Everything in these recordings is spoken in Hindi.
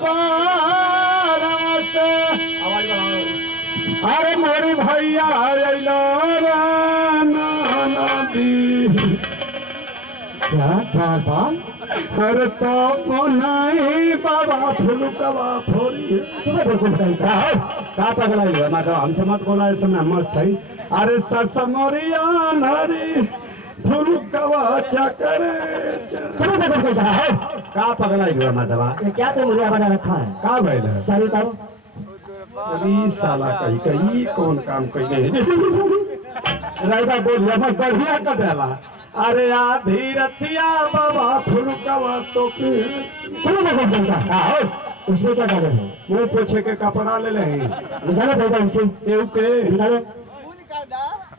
पारस अरे मोरी भैया क्या बात अरे तो नहीं बाबा फुलुकवा फोड़ी का पगला हुआ माता हमसे मत बोला इस समय मस्त है अरे ससमरिया नारी फुलुकवा चकरे का पगला हुआ माधवा क्या तो मुझे बना रखा है का भइल सही करो अरे साला कहीं कौन काम कहीं राजा बोल मत बढ़िया कर देला अरे आधी रतिया बाबा फुलुकवा तो उसमें क्या करे मुँह पोछे के कपड़ा ले ले निकालो पैसा उसे केहू के निकालो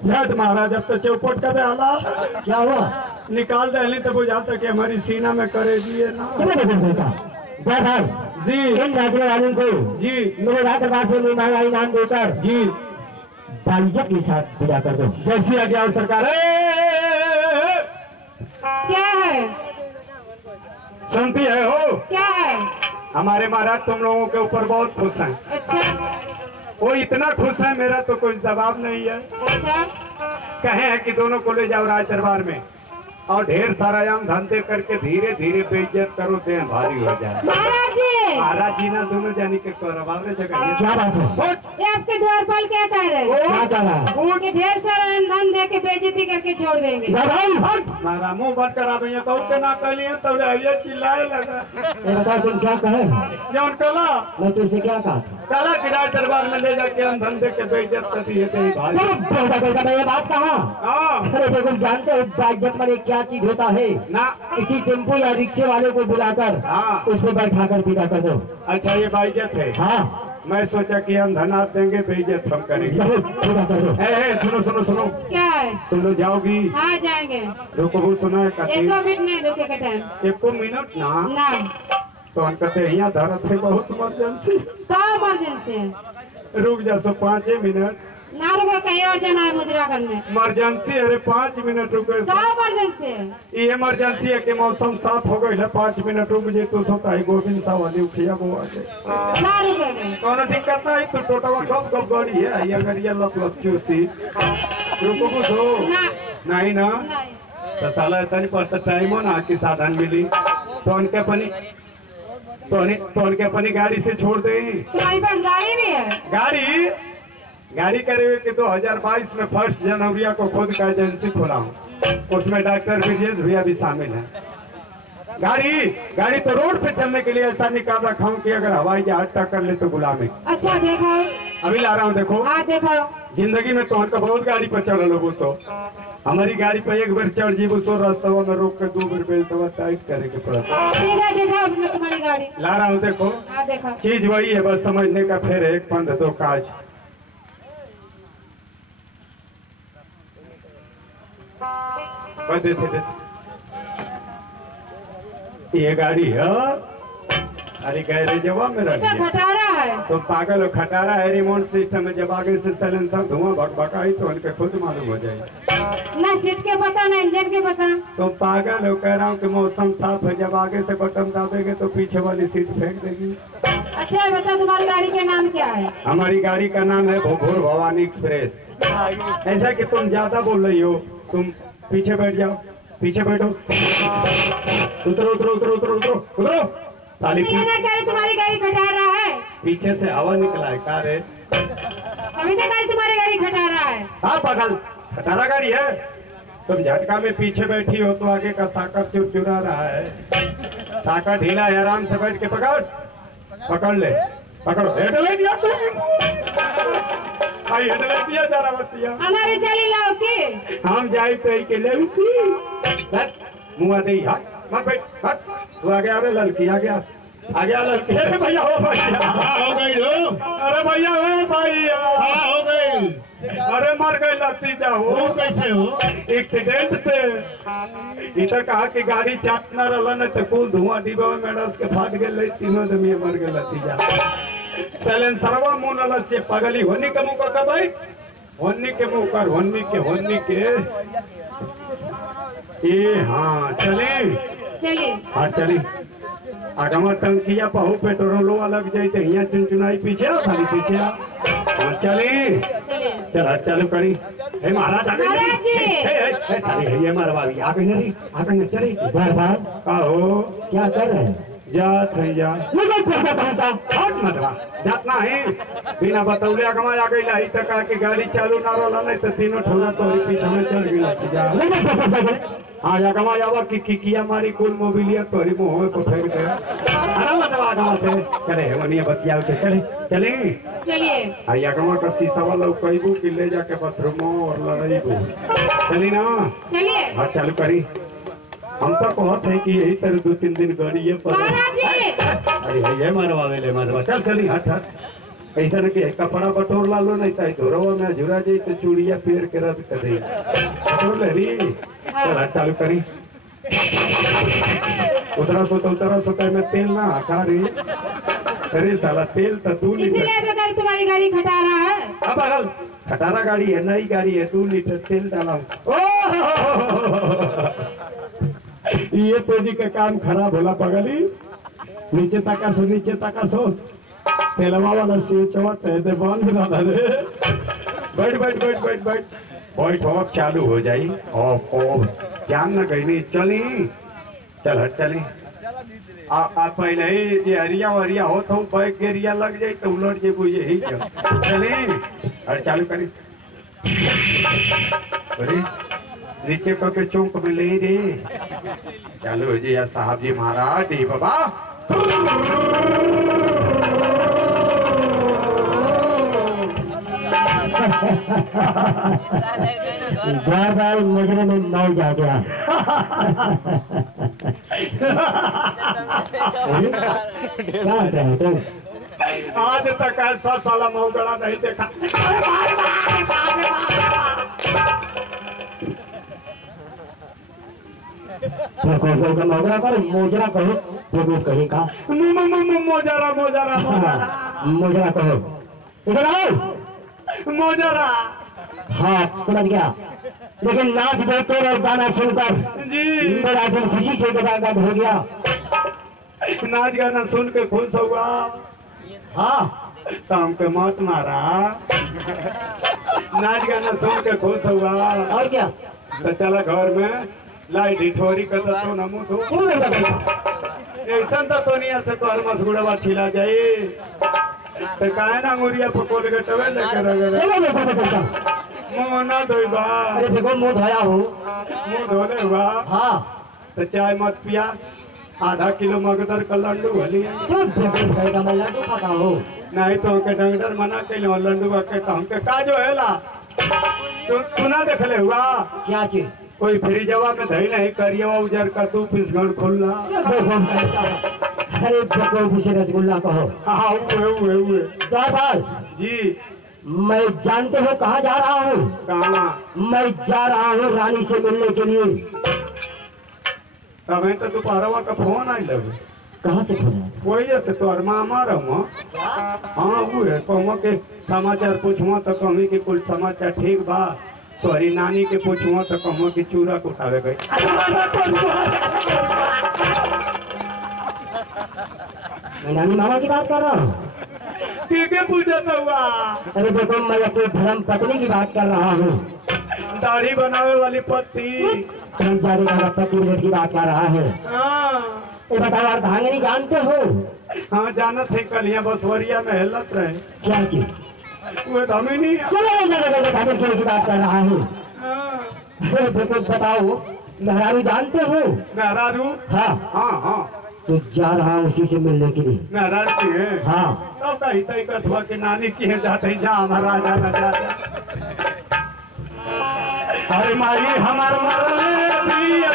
झट महाराज अब तो चौपट कर देला क्या हुआ निकाल दे तो बुझाता कि हमारी सीना में करे दिए ना जी इन नाचने वालों को जी मेरे रात बात से नहीं इनाम देकर जी बाइज्जत के साथ पूजा कर दो जैसी आज्ञा सरकार क्या है सुनती है हो क्या है हमारे महाराज तुम लोगों के ऊपर बहुत खुश हैं अच्छा वो इतना खुश है मेरा तो कोई जवाब नहीं है अच्छा कहे हैं कि दोनों को ले जाओ राज दरबार में और ढेर सारा आम धंधे करके धीरे धीरे बेइज्जत करो देह भारी हो जाए महाराज जी ना दोनों जानी के करवाने जगह क्या बात है ये आपके द्वारपाल क्या कह रहे हैं क्या चला कि ढेर सारा धन दे के बेइज्जती करके छोड़ देंगे मारा मुंह बंद करा भैया तो के ना कहलिए तब ये चिल्लाए लगा ये बताओ तुम क्या कहे जौन कला मैं तुमसे क्या कहा कला कि राज दरबार में ले जाके हम धंधे के बेइज्जत कर दिए थे भाई ये बात कहा हाँ अरे तुम जानते हो बाइज्जत में क्या चीज होता है ना किसी टेम्पो या रिक्शे वाले को बुलाकर हाँ उसको बैठा कर पीटा कर दो अच्छा ये बेइज्जत है हाँ मैं सोचा कि हम धनात देंगे बेइज्जत हम करेंगे पूरा कर दो सुनो सुनो सुनो क्या है तुम लोग जाओगी हाँ जाएंगे रुको वो सुना है एक मिनट नहीं रुके का टाइम एको मिनट ना ना तो हम कहते यहाँ धरत है बहुत इमरजेंसी का इमरजेंसी है रुक जा सो 5 मिनट ना रुके कहीं और जाना है मुजरा करने इमरजेंसी अरे 5 मिनट रुके का इमरजेंसी है ये इमरजेंसी है कि मौसम साफ हो गई है 5 मिनट रुक जे तो सोता है गोविंद साहब वाली उठिया वो आ जाए ना रुकेंगे कौन दिक्कत नहीं तो टोटवा कब कब गाड़ी है ये अगर ये लप लप चूसी रुको कुछ हो नहीं ना तो साला इतनी पर टाइम हो ना कि साधन मिली तो उनके अपनी तो उनके अपनी गाड़ी से छोड़ दे तुम्हारे पास गाड़ी भी है गाड़ी करे हुए कि 2022 में 1 जनवरी को खुद का एजेंसी खोला हूँ उसमें डॉक्टर ब्रजेश भैया भी शामिल है गाड़ी तो रोड पे चलने के लिए ऐसा निकाल रखा हूँ कि अगर हवाई जहाज टक्कर ले तो गुलामी अच्छा देखो अभी ला रहा हूँ देखो हाँ देखो जिंदगी में तो हमको बहुत गाड़ी पर चढ़ लोगों तो हमारी गाड़ी पर एक बार चढ़ जीवो तो रास्ता में रोक के 2 बार बेल्ट टाइट करे के पड़ता ठीक है देखो अपने तुम्हारी गाड़ी ला रहा हूँ देखो हाँ देखो चीज वही है बस समझने का फिर एक पंध दो काज देते ये गाड़ी है अरे गैरेजवा में रख खटारा है तो पागल हो खटारा है रिमोट सिस्टम है जब आगे से सैलेंसर धुआं भटभकाई तो उनके खुद मालूम हो जाएगी ना सीट के पता ना इंजन के पता तो पागल हो कह रहा हूँ कि मौसम साफ है जब आगे से बटन दाबेंगे तो पीछे वाली सीट फेंक देगी अच्छा बता तुम्हारी गाड़ी का नाम क्या है हमारी गाड़ी का नाम है भोर भवानी एक्सप्रेस ऐसा कि तुम ज्यादा बोल रही हो तुम पीछे बैठ जाओ पीछे बैठो उतरो उतरो उतरो उतरो उतरो उतरो ताली तुम्हारी गाड़ी खटा रहा है पीछे से हवा निकला है कार है अभी तक गाड़ी तुम्हारी गाड़ी खटा रहा है हाँ पागल खटारा गाड़ी है तुम झटका में पीछे बैठी हो तो आगे का साका चुरा रहा है साका ढीला है आराम से बैठ के पकड़ ले पकड़ो हेडलाइट या भाई हेडलाइट या जरा बतिया हमारे चली लाओ के हम जाए तो के ले मुआ दे हाथ मत बैठ हट तू आ गया रे लड़की आ गया लड़की अरे भैया हो भैया हो गई हो अरे भैया हो भैया हो गई अरे मर गई लती जाओ कैसे हो एक्सीडेंट से इधर कहा कि गाड़ी चाप न रहा न तो कुल धुआं डिब्बा में मेडस के फाट गए तीनों दम ये मर गए लती जा सैलेंसरवा मुंह नल से पगली होनी के मुंह कर भाई होनी के मुंह कर होनी के ये हाँ चले चलिए हाँ चली आगमा टंकिया पहु पेट्रोलो अलग जाते यहाँ चुनचुनाई पीछे खाली पीछे चली चल चालू करी हे महाराज आ महाराज जी। गई ये मरवावी आ गई नहीं आ गई चली दरबार का हो क्या कर रहे हैं? जात है जा मुझे पता था हट मरवा जात ना है बिना बतौले आगमा आ गई लाई तक आके गाड़ी चालू ना रोला नहीं तो तीनों ठोला तो पीछे में चल गई जा मुझे पता था हाँ आगमा जावा कि किया मारी कुल मोबिलिया तोरी मुंह को फेंक दे अरे मतलब आगमा से चले वनिया बतिया के चले चले चलिए। आई आगमा का शीशा वाला कहबू कि ले जाके बाथरूम और लड़ाईबू चली ना चलिए। हाँ चालू करी हम तो कहते हैं कि यही तरह 2-3 दिन गाड़ी पर महाराज जी। अरे ये मरवावे ले मरवा चल चली हट हट ऐसा न कि कपड़ा बटोर ला लो नहीं तो धोरवा में झुरा जाई तो चूड़िया पेर के रख कर दे बटोर ले री चल हट चालू करी उतरा सोता में तेल ना हटा रही अरे साला तेल तो 2 लीटर इसीलिए तो गाड़ी तुम्हारी गाड़ी खटा रहा है। अब अगल खटारा गाड़ी है नई गाड़ी है 2 लीटर तेल डाला ये तो जी का काम खराब होला पगली नीचे तका सो तेलवा वाला से चौट है दे बंद ना रे बैठ ऑफ चालू हो जाई ऑफ जान न गई नहीं चली चल हट चली आ पहले ही ये हरिया वरिया हो तो बैग गेरिया लग जाए तो उलट जेबू यही चली हट चालू करी अरे नीचे पके चौक में ले रे चालू हो जी साहब जी महाराज जी बाबा बार मुझे में नौ जा गया क्या है तुम आज तक ऐसा साला मौगड़ा नहीं देखा मोजरा करो मोजरा कहो देखो कहीं का मोजरा मोजरा कहो इधर आओ मोजरा हाँ समझ गया लेकिन नाच देखते और गाना सुनकर जी मेरा दिल खुशी से गदागद हो गया। नाच गाना सुन के खुश हुआ हाँ शाम के मत मारा नाच गाना सुन के खुश हुआ और क्या तो चला घर में लाई ढिठोरी का तो नमू तो क्यों नहीं करता? ऐसा तो नहीं ऐसे तो हर मसगुड़ा छिला जाए तो काहे ना मुरिया पकोल के टवे लेकर चलो मैं फोटो करता। मुंह ना धोइबा अरे देखो मुंह धोया हूँ मुंह धोले हुआ हाँ तो चाय मत पिया आधा किलो मगदर का लड्डू भलिया क्यों देखो का मैं लड्डू खाता हूँ नहीं तो हमके डंगर मना के लड्डू के तो हमके का जो हैला तो सुना देखले हुआ क्या चीज कोई फ्रिजवा में धई नहीं करिया उजर का 2 पीस घड़ खुलना अरे देखो मुझे रसगुल्ला कहो हाँ हुए दरबार जी मैं जानते हो कहाँ जा रहा हूँ कहाँ मैं जा रहा हूँ रानी से मिलने के लिए। तब तो दोपहरवा का फोन आई लगे कहाँ से खोला कोई है तो मामा रहो हाँ वो है कहूँ के समाचार पूछुआ तो कहूँ कि कुल समाचार ठीक बा तोहरी नानी के पूछुआ तो कहूँ कि चूड़ा कुटावे गई मैं नानी मामा की बात कर रहा हूँ के पूछा तो हुआ अरे देखो मैं अपनी धर्म पत्नी की बात कर रहा हूँ दाढ़ी बनावे वाली पत्ती कर्मचारी का पति की बात कर रहा है। हाँ ये बताओ यार धांगनी जानते हो हाँ जानत है कल यहाँ बसवरिया में हेलत रहे क्या चीज वो हमें नहीं चलो धांगनी की बात कर रहा हूँ। हाँ अरे देखो बताओ मेहरारू जानते हो मेहरारू हाँ हाँ हाँ तो जा रहा हूँ उसी से मिलने के लिए। मेहरारू की है हाँ तो कहीं तय कथवा के नानी की है जाते ही जा हमारा जाना जाता अरे माई हमार मरले दिया